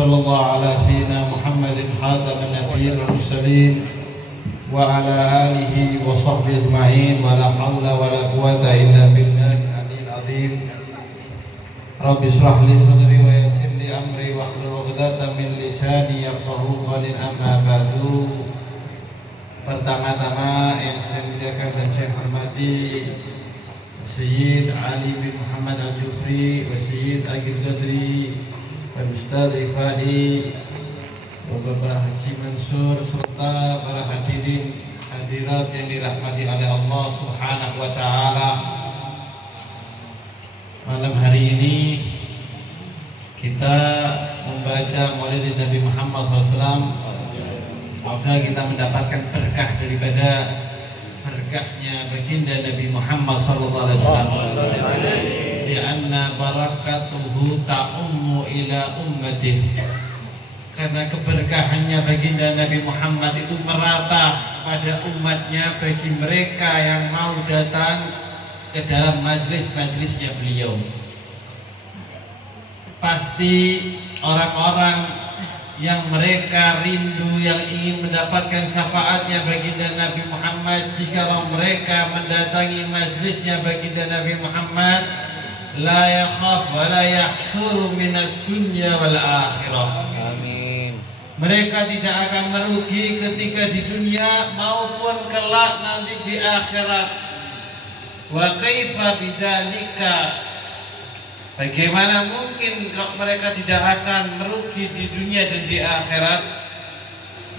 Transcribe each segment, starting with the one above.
وصلى الله على سيدنا محمد خاتم النبيين والمرسلين وعلى آله وصحبه أجمعين ولا حول ولا قوة إلا بالله العلي العظيم. رب اشرح لي صدري ويسر لي أمري واحلل عقدة من لساني يفقهوا قولي. أما بعد. Pertama-tama yang saya muliakan dan saya hormati Sayyid Ali bin Muhammad Al-Jufri wa Sayyid Agil Qadri wa Ustaz Ifai wa Bapak Haji Mansur serta para hadirin hadirat yang dirahmati oleh Allah Subhanahu wa taala. Malam hari ini kita membaca Maulid Nabi Muhammad SAW. Semoga kita mendapatkan berkah daripada berkahnya baginda Nabi Muhammad SAW. Lianna barakatuhu ta'ummu ila ummatih. Karena keberkahannya baginda Nabi Muhammad itu merata pada umatnya bagi mereka yang mau datang ke dalam majlis-majlisnya beliau. Pasti orang-orang yang mereka rindu, yang ingin mendapatkan syafaatnya baginda Nabi Muhammad, jikalau mereka mendatangi majlisnya baginda Nabi Muhammad, la yakhaf wa la yahsuru minad dunya wal akhirah. Amin. Mereka tidak akan merugi ketika di dunia maupun kelak nanti di akhirat. Wa kaifa bidzalika? Bagaimana mungkin kalau mereka tidak akan merugi di dunia dan di akhirat?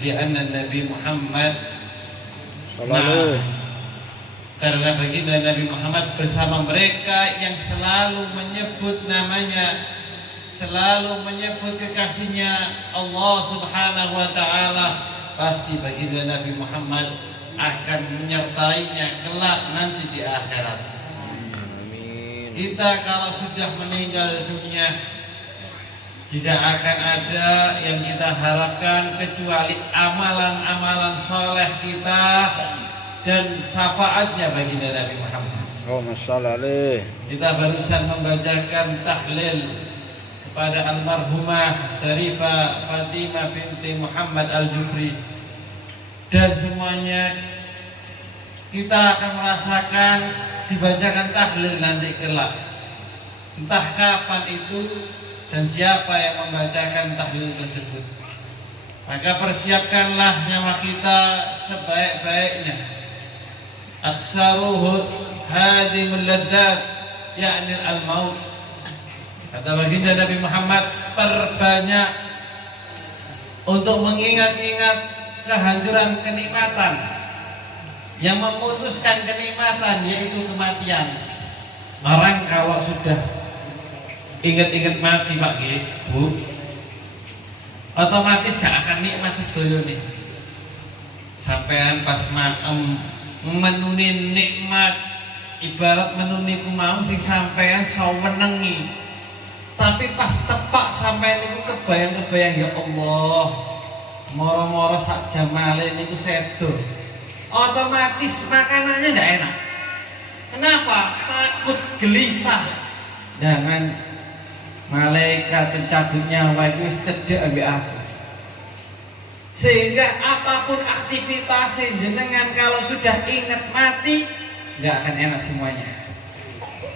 Lianna Nabi Muhammad karena baginda Nabi Muhammad bersama mereka yang selalu menyebut namanya, selalu menyebut kekasihnya Allah Subhanahu wa taala. Pasti baginda Nabi Muhammad akan menyertainya kelak nanti di akhirat. Kita kalau sudah meninggal dunia tidak akan ada yang kita harapkan kecuali amalan-amalan soleh kita dan syafaatnya baginda Nabi Muhammad. Oh, masya Allah. Kita barusan membacakan tahlil kepada almarhumah Syarifah Fatimah binti Muhammad Al-Jufri, dan semuanya kita akan merasakan dibacakan tahlil nanti kelak. Entah kapan itu dan siapa yang membacakan tahlil tersebut. Maka persiapkanlah nyawa kita sebaik-baiknya. Aksaruhu hadimul ladzat, yakni al-maut. Kata baginda Nabi Muhammad, perbanyak untuk mengingat-ingat kehancuran kenikmatan. Yang memutuskan kenikmatan yaitu kematian. Orang kalau sudah ingat-ingat mati Pak Bu, otomatis gak akan nikmat sedoyo nih. Sampean pas menuni nikmat, ibarat menuni kumau sing sampean sawenengi. Tapi pas tepak sampean niku kebayang-kebayang, ya Allah, moro-moro sak jamale niku sedo. Otomatis makanannya tidak enak. Kenapa? Takut, gelisah. Jangan malaikat pencabut nyawa itu cedek ambek aku. Sehingga apapun aktivitas jenengan kalau sudah ingat mati, nggak akan enak semuanya.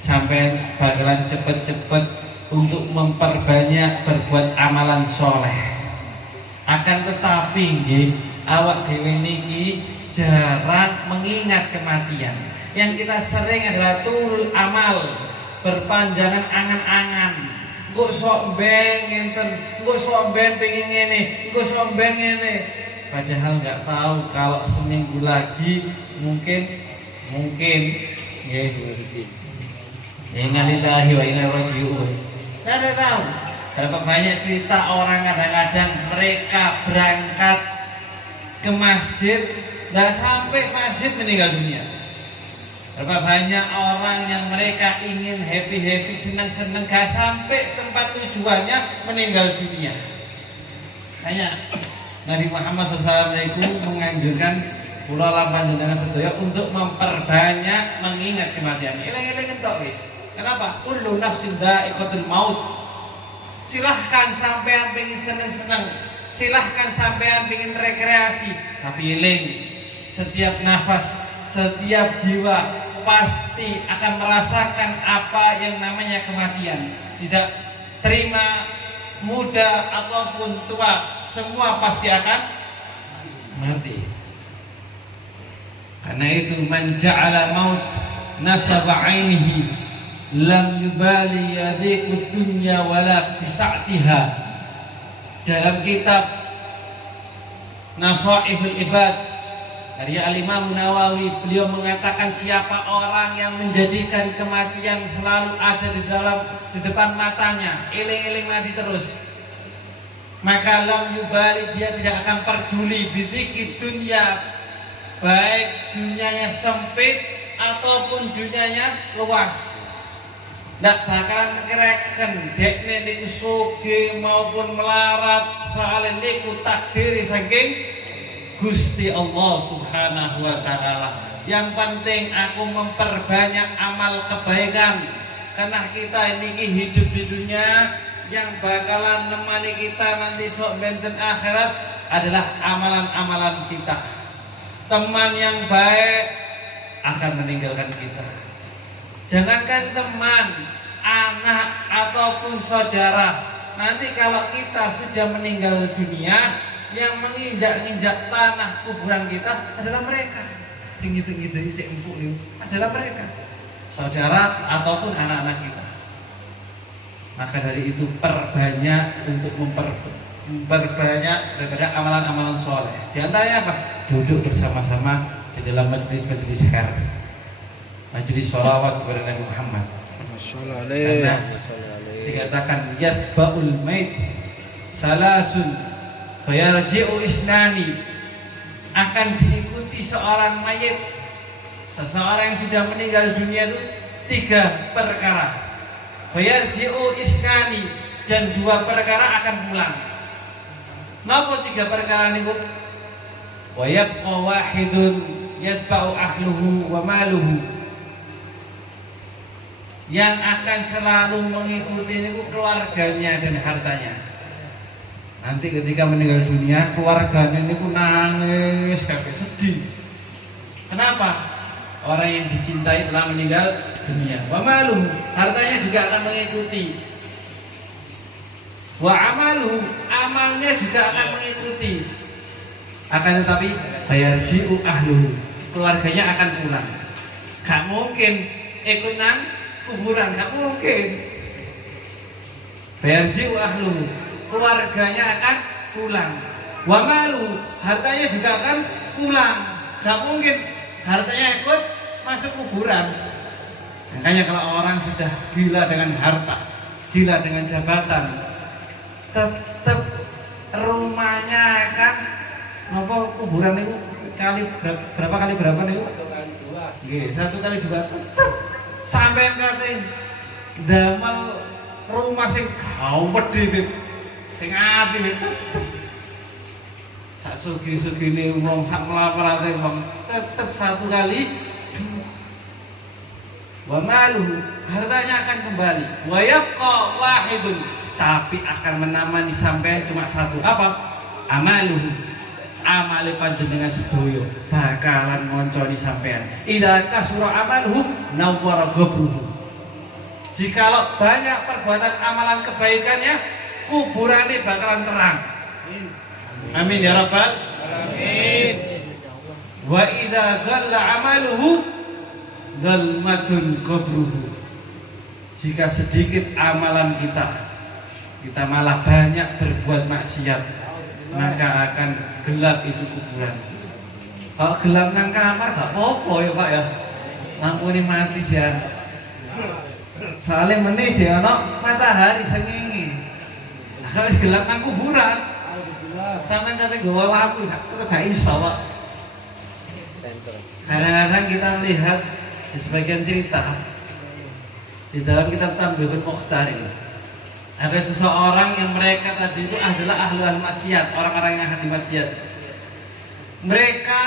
Sampai bakalan cepet-cepet untuk memperbanyak berbuat amalan soleh. Akan tetapi nggih, awak dhewe niki jarang mengingat kematian. Yang kita sering adalah tul amal, berpanjangan angan-angan. Engko sok ben ngenten, engko sok ben pengen ngene, engko sok ben ngene. Padahal nggak tahu kalau seminggu lagi mungkin nggih. Innalillahi wa inna ilaihi raji'un. Tidak tahu. Berapa banyak cerita orang kadang-kadang mereka berangkat ke masjid, tidak sampai masjid meninggal dunia. Berapa banyak orang yang mereka ingin happy-happy, senang-senang, gak sampai tempat tujuannya meninggal dunia. Hanya Nabi Muhammad SAW menganjurkan kula lan panjenengan sedaya untuk memperbanyak mengingat kematian. Eling-eling entuk wis. Kenapa? Kullu nafsin dha'iqatul maut. Silahkan sampean pengen seneng-seneng, silahkan sampean pengen rekreasi, tapi eling, setiap nafas, setiap jiwa pasti akan merasakan apa yang namanya kematian. Tidak terima muda ataupun tua, semua pasti akan mati. Karena itu man ja'ala maut nasaba ainihi lam yubali yadiqud dunya wala bisa'tiha. Dalam kitab Nasaihul Ibad karya Al-Imam Nawawi, beliau mengatakan siapa orang yang menjadikan kematian selalu ada di depan matanya, eling-eling mati terus, maka lam yubali, dia tidak akan peduli bidzikid dunya, baik dunianya sempit ataupun dunianya luas. Ndak bakalan ngereken dekne niku sugih maupun melarat, soalnya niku takdiri saking Gusti Allah Subhanahu wa taala. Yang penting aku memperbanyak amal kebaikan, karena kita ini hidup di dunia, yang bakalan nemani kita nanti sok benten akhirat adalah amalan-amalan kita. Teman yang baik akan meninggalkan kita. Jangankan teman, anak ataupun saudara, nanti kalau kita sudah meninggal dunia, yang menginjak-injak tanah kuburan kita adalah mereka. Sing gitu-gitu cek empuk niku adalah mereka, saudara ataupun anak-anak kita. Maka dari itu perbanyak untuk memperbanyak daripada amalan-amalan soleh. Di antaranya apa? Duduk bersama-sama di dalam majelis-majelis khair, majelis sholawat kepada Nabi Muhammad. Karena dikatakan yatba'ul mait salasun fayarji'u isnani, akan diikuti seorang mayit, seseorang yang sudah meninggal dunia itu 3 perkara. Fayarji'u isnani, dan 2 perkara akan pulang. Napa 3 perkara niku? Wa yabqa wahidun yatba'u ahluhu wa maluhu, yang akan selalu mengikuti niku keluarganya dan hartanya. Nanti ketika meninggal dunia, keluarganya niku nangis, kabeh sedih. Kenapa? Orang yang dicintai telah meninggal dunia. Wa maluhu, hartanya juga akan mengikuti. Wa amaluhu, amalnya juga akan mengikuti. Akan tetapi fayarji'u ahluhu, keluarganya akan pulang. Gak mungkin ikut nang kuburan, gak mungkin. Fayarji'u ahluhu, keluarganya akan pulang. Wa maluhu, hartanya juga akan pulang. Gak mungkin hartanya ikut masuk kuburan. Makanya kalau orang sudah gila dengan harta, gila dengan jabatan, tetap rumahnya akan apa, kuburan itu kali berapa kali berapa nih? 1 kali 2. Tetap sampai kate damel rumah sing gawet dhewe, sing apik tetep sak sugih-sugihne wong, sak melaparate wong, tetep 1 kali 2. Wa maluhu, hartanya akan kembali. Wa yabqa wahidun, tapi akan menamani sampai cuma 1. Apa? Amaluhu, amale panjenengan sedoyo bakalan ngonconi sampean. Idza kasura amaluhu nawwara qabruhu, jikalau banyak perbuatan amalan kebaikannya, kuburannya bakalan terang. Amin ya rabbal alamin. Wa idza ghalla amaluhu dzalmatun qabruhu, jika sedikit amalan kita malah banyak berbuat maksiat, maka akan gelap itu kuburan. Kalau gelap nang kamar gak apa-apa ya Pak ya, lampu ini mati jan, soalnya meneh ya ono matahari sengenge. Nah, kalau gelap nang kuburan sampean kate nggawa lampu gak iso Pak. Kadang-kadang kita melihat di sebagian cerita di dalam kitab Tambihul Mukhtar ini, ada seseorang yang mereka tadi itu adalah ahli maksiat, orang-orang yang ahli maksiat. Mereka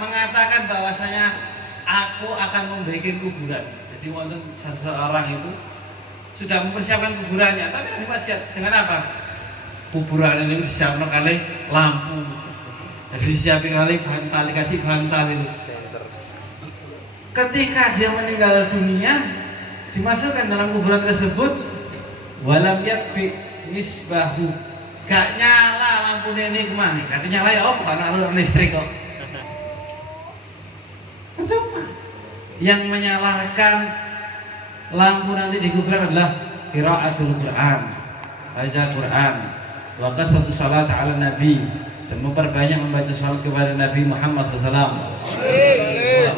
mengatakan bahwasanya aku akan membuat kuburan. Jadi wonten seseorang itu sudah mempersiapkan kuburannya, tapi ahli maksiat dengan apa? Kuburan ini disiapkan kali lampu, jadi disiapkan kali bantal, dikasih bantal itu. Ketika dia meninggal dunia, dimasukkan dalam kuburan tersebut, walam yatfi misbahu, gak nyala lampu ini kemana? Katanya nyala ya, oh bukan aliran listrik kok. Percuma. Yang menyalakan lampu nanti di kuburan adalah qiraatul Quran, baca Quran, wa qasatu salat ala nabi, dan memperbanyak membaca salat kepada Nabi Muhammad SAW.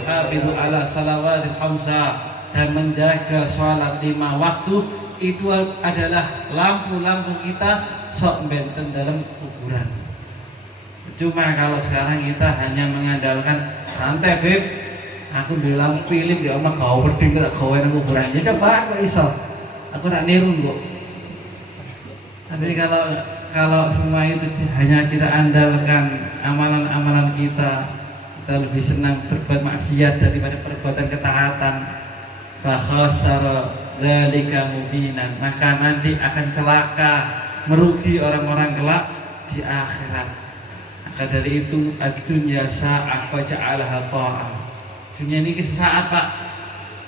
Hafizu ala salawatil khamsa, dan menjaga salat 5 waktu. Itu adalah lampu-lampu kita sok benten dalam kuburan. Cuma kalau sekarang kita hanya mengandalkan santai beb, aku di lampu film di omah kau berding tak kau yang kuburan. Ya coba aku iso, aku tak niru kok. Tapi kalau semua itu hanya kita andalkan amalan-amalan kita lebih senang berbuat maksiat daripada perbuatan ketaatan. Fa khasara dzalika mubinan, maka nanti akan celaka, merugi orang-orang kelak di akhirat. Maka dari itu ad-dunya sa'ah wa ja'alaha ta'ah. Dunia ini sesaat Pak.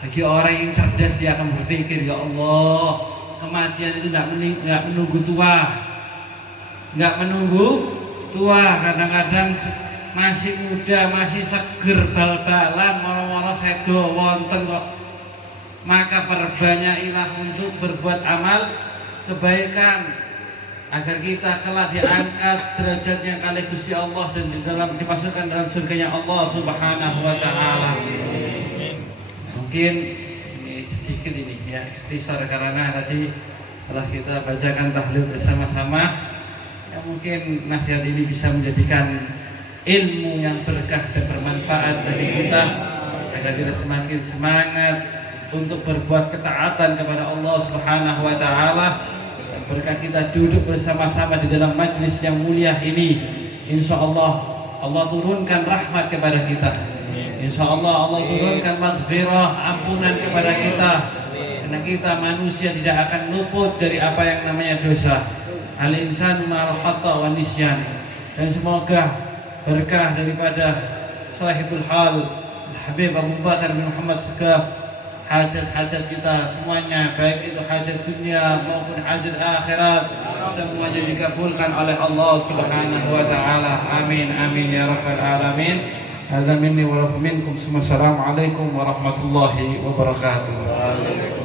Bagi orang yang cerdas dia akan berpikir, ya Allah, kematian itu nggak menunggu tua, nggak menunggu tua. Kadang-kadang masih muda, masih seger, bal-balan, moro-moro sedo wonten kok. Maka perbanyailah untuk berbuat amal kebaikan agar kita kelak diangkat derajatnya kali Gusti Allah dan dimasukkan dalam surganya Allah Subhanahu wa taala. Mungkin ini sedikit ini ya, ikhtisar karena tadi telah kita bacakan tahlil bersama-sama. Ya mungkin nasihat ini bisa menjadikan ilmu yang berkah dan bermanfaat bagi kita agar kita semakin semangat untuk berbuat ketaatan kepada Allah Subhanahu wa taala. Berkah kita duduk bersama-sama di dalam majlis yang mulia ini, insya Allah Allah turunkan rahmat kepada kita. Insya Allah Allah turunkan maghfirah, ampunan kepada kita. Karena kita manusia tidak akan luput dari apa yang namanya dosa. Al-insan ma'al khata' wa nisyan. Dan semoga berkah daripada sahibul hal Habib Abu Bakar bin Muhammad Segaf, hajat-hajat kita semuanya, baik itu hajat dunia maupun hajat akhirat, semuanya dikabulkan oleh Allah Subhanahu wa taala. Amin amin ya rabbal alamin. Hadza minni wa lakum minkum. Assalamualaikum warahmatullahi wabarakatuh.